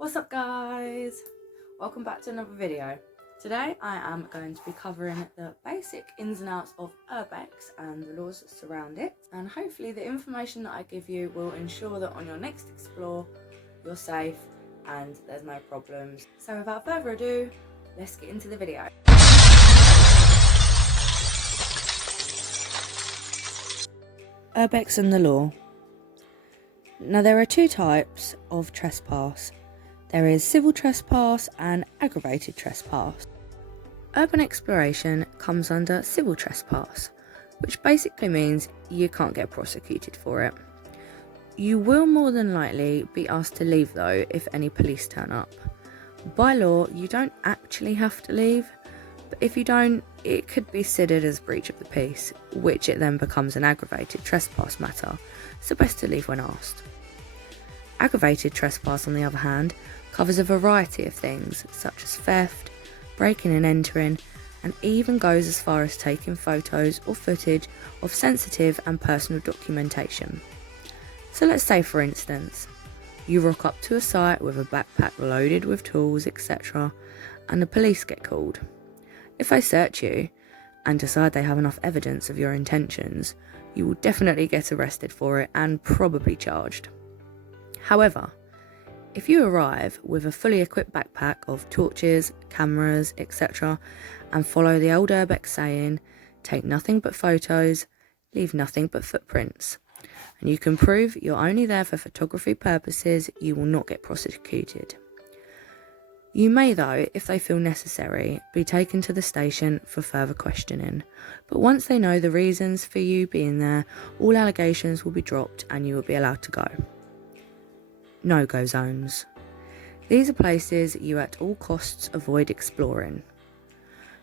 What's up guys? Welcome back to another video. Today I am going to be covering the basic ins and outs of Urbex and the laws that surround it, and hopefully the information that I give you will ensure that on your next explore you're safe and there's no problems. So without further ado, let's get into the video. Urbex and the law. Now there are two types of trespass. There is civil trespass and aggravated trespass. Urban exploration comes under civil trespass, which basically means you can't get prosecuted for it. You will more than likely be asked to leave though if any police turn up. By law, you don't actually have to leave, but if you don't, it could be considered as breach of the peace, which it then becomes an aggravated trespass matter, so best to leave when asked. Aggravated trespass, on the other hand, covers a variety of things such as theft, breaking and entering, and even goes as far as taking photos or footage of sensitive and personal documentation. So let's say, for instance, you rock up to a site with a backpack loaded with tools, etc., and the police get called. If they search you and decide they have enough evidence of your intentions, you will definitely get arrested for it and probably charged. However, if you arrive with a fully equipped backpack of torches, cameras, etc., and follow the old Urbex saying, take nothing but photos, leave nothing but footprints, and you can prove you're only there for photography purposes, you will not get prosecuted. You may though, if they feel necessary, be taken to the station for further questioning, but once they know the reasons for you being there, all allegations will be dropped and you will be allowed to go. No-go zones. These are places you at all costs avoid exploring.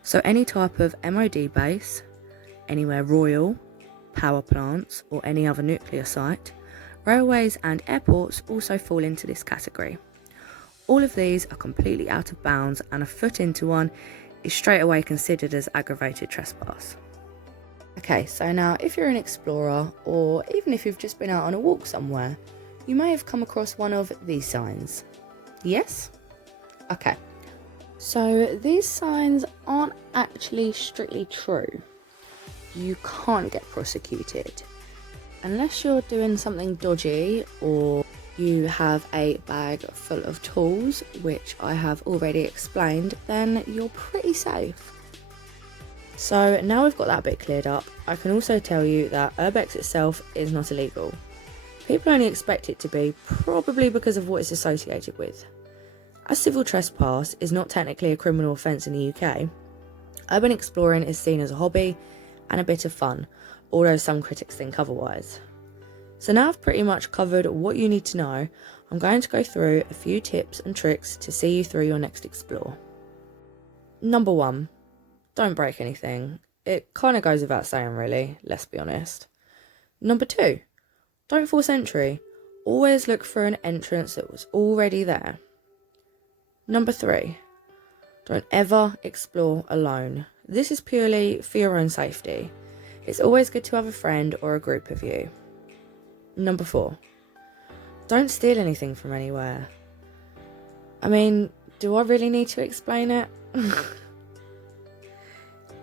So any type of MOD base, anywhere royal, power plants or any other nuclear site, railways and airports also fall into this category. All of these are completely out of bounds and a foot into one is straight away considered as aggravated trespass. Okay, so now if you're an explorer or even if you've just been out on a walk somewhere, you may have come across one of these signs. Yes? Okay. So these signs aren't actually strictly true. You can't get prosecuted. Unless you're doing something dodgy or you have a bag full of tools, which I have already explained, then you're pretty safe. So now we've got that bit cleared up, I can also tell you that Urbex itself is not illegal. People only expect it to be, probably because of what it's associated with. As civil trespass is not technically a criminal offence in the UK, urban exploring is seen as a hobby and a bit of fun, although some critics think otherwise. So now I've pretty much covered what you need to know, I'm going to go through a few tips and tricks to see you through your next explore. Number 1, don't break anything. It kind of goes without saying really, let's be honest. Number 2, don't force entry. Always look for an entrance that was already there. Number 3, don't ever explore alone. This is purely for your own safety. It's always good to have a friend or a group of you. Number 4, don't steal anything from anywhere. I mean, do I really need to explain it?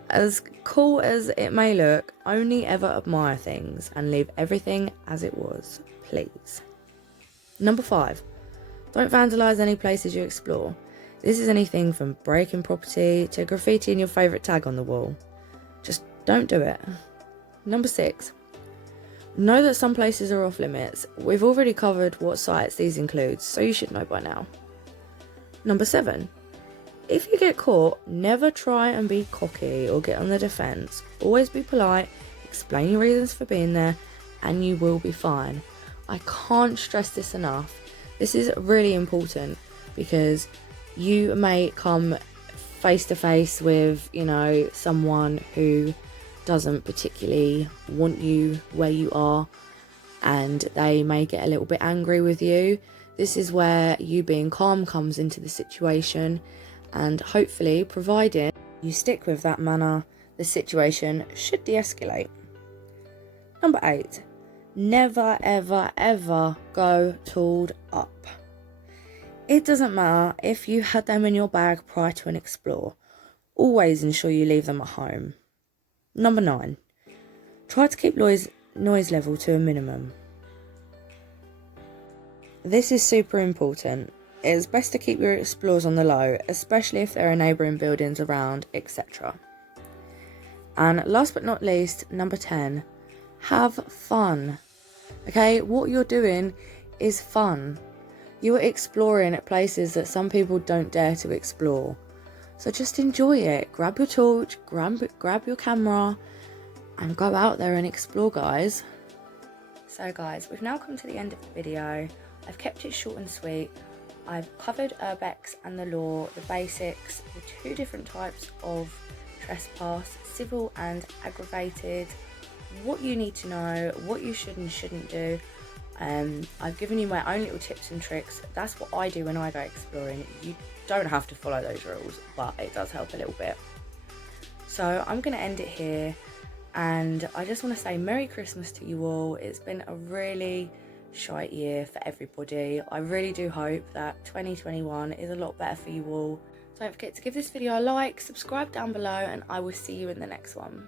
As cool as it may look, only ever admire things and leave everything as it was, please. Number 5, don't vandalise any places you explore. This is anything from breaking property to graffitiing your favourite tag on the wall. Just don't do it. Number 6, know that some places are off limits. We've already covered what sites these include, so you should know by now. Number 7, if you get caught, never try and be cocky or get on the defence. Always be polite, explain your reasons for being there, and you will be fine. I can't stress this enough. This is really important because you may come face to face with, someone who doesn't particularly want you where you are, and they may get a little bit angry with you. This is where you being calm comes into the situation, and hopefully, providing you stick with that manner, the situation should de-escalate. Number 8, never ever ever go tooled up. It doesn't matter if you had them in your bag prior to an explore. Always ensure you leave them at home. Number 9. Try to keep noise level to a minimum. This is super important. It is best to keep your explores on the low, especially if there are neighbouring buildings around, etc. And last but not least, number 10, have fun. Okay, what you're doing is fun. You are exploring at places that some people don't dare to explore. So just enjoy it. Grab your torch, grab your camera, and go out there and explore, guys. So guys, we've now come to the end of the video. I've kept it short and sweet. I've covered Urbex and the law, the basics, the 2 different types of trespass, civil and aggravated, what you need to know, what you should and shouldn't do. I've given you my own little tips and tricks. That's what I do when I go exploring. You don't have to follow those rules, but it does help a little bit. So I'm going to end it here, and I just want to say Merry Christmas to you all. It's been a really shite year for everybody. I really do hope that 2021 is a lot better for you all. Don't forget to give this video a like, subscribe down below, and I will see you in the next one.